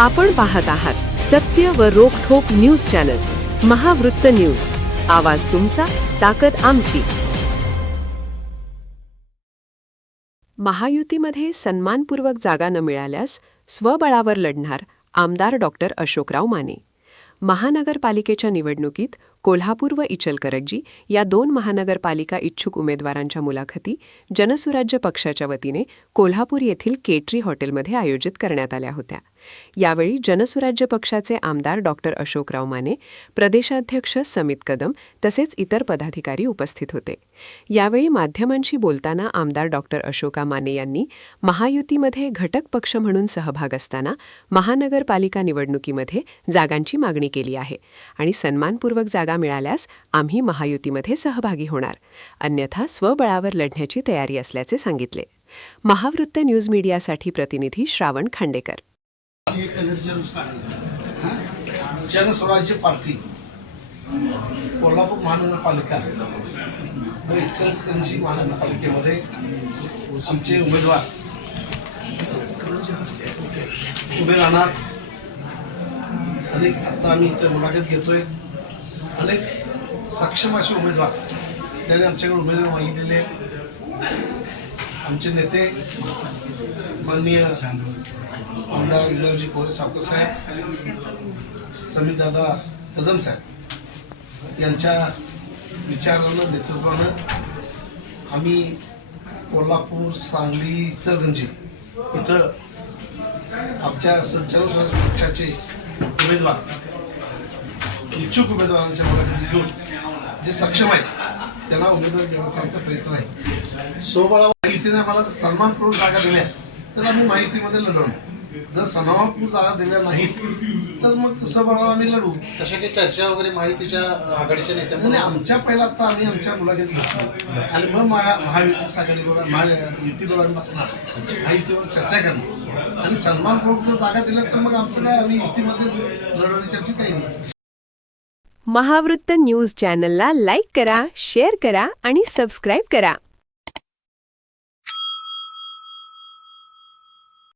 आपण पाहत आहात सत्य व रोखोक न्यूज चॅनल महावृत्त न्यूज. आवाज तुमचा ताकद आमची. महायुतीमध्ये सन्मानपूर्वक जागा न मिळाल्यास स्वबळावर लढणार आमदार डॉक्टर अशोकराव माने. महानगरपालिकेच्या निवडणुकीत कोल्हापूर व इचलकरंजी या दोन महानगरपालिका इच्छुक उमेदवारांच्या मुलाखती जनसुराज्य पक्षाच्या वतीने कोल्हापूर येथील केटरी हॉटेलमध्ये आयोजित करण्यात आल्या होत्या. यावेळी जनसुराज्य पक्षाचे आमदार डॉक्टर अशोकराव माने प्रदेशाध्यक्ष समित कदम तसेच इतर पदाधिकारी उपस्थित होते. यावेळी माध्यमांशी बोलताना आमदार डॉक्टर अशोका माने यांनी महायुतीमध्ये घटक पक्ष म्हणून सहभाग असताना महानगरपालिका निवडणुकीमध्ये जागांची मागणी केली आहे आणि सन्मानपूर्वक जागा मिळाल्यास आम्ही महायुतीमध्ये सहभागी होणार अन्यथा स्वबळावर लढण्याची तयारी असल्याचे सांगितले. महावृत्त न्यूज मीडियासाठी प्रतिनिधी श्रावण खांडेकर. एक एनर्जी न्यूज काढायचं जनस्वराज्य पार्टी. कोल्हापूर महानगरपालिका. व इचलकरंजी महानगरपालिकेमध्ये आमचे उमेदवार. उभे राहणार. अनेक आता आम्ही इथं मुलाखत घेतोय. अनेक सक्षम असे उमेदवार. त्याने आमच्याकडे उमेदवार मागितलेले आमचे नेते माननीय आमदार विनोदजी कोरे सावकर साहेब समीरदादा कदम साहेब यांच्या विचारानं नेतृत्वानं आम्ही कोल्हापूर सांगली इचलकरंजी इथं आमच्या जनस्वराज्य पक्षाचे उमेदवार इच्छुक उमेदवारांच्या मुलाखती घेऊन जे सक्षम आहेत त्यांना उमेदवारी देण्याचा आमचा प्रयत्न आहे. सोबळा युतीने आम्हाला सन्मानपूर्वक जागा दिल्या तर आम्ही माहितीमध्ये लढवणार जर सन्मानपूर्वक जागा दिल्या नाहीत तर मग सोबळावर आम्ही लढू? तशा काही चर्चा वगैरे माहितीच्या आघाडीच्या नेत्यांमध्ये आमच्या पहिला आता आम्ही आमच्या मुलाखत घेतली आणि मग महा महाविकास आघाडीवर महायुतीवर आम्ही बसणार महायुतीवर चर्चा करणार. आणि सन्मानपूर्वक जर जागा दिल्या तर मग आमचं काय आम्ही युतीमध्येच लढवण्याची आमची काही नाही. महावृत्त न्यूज चॅनलला लाईक करा शेअर करा आणि सबस्क्राईब करा.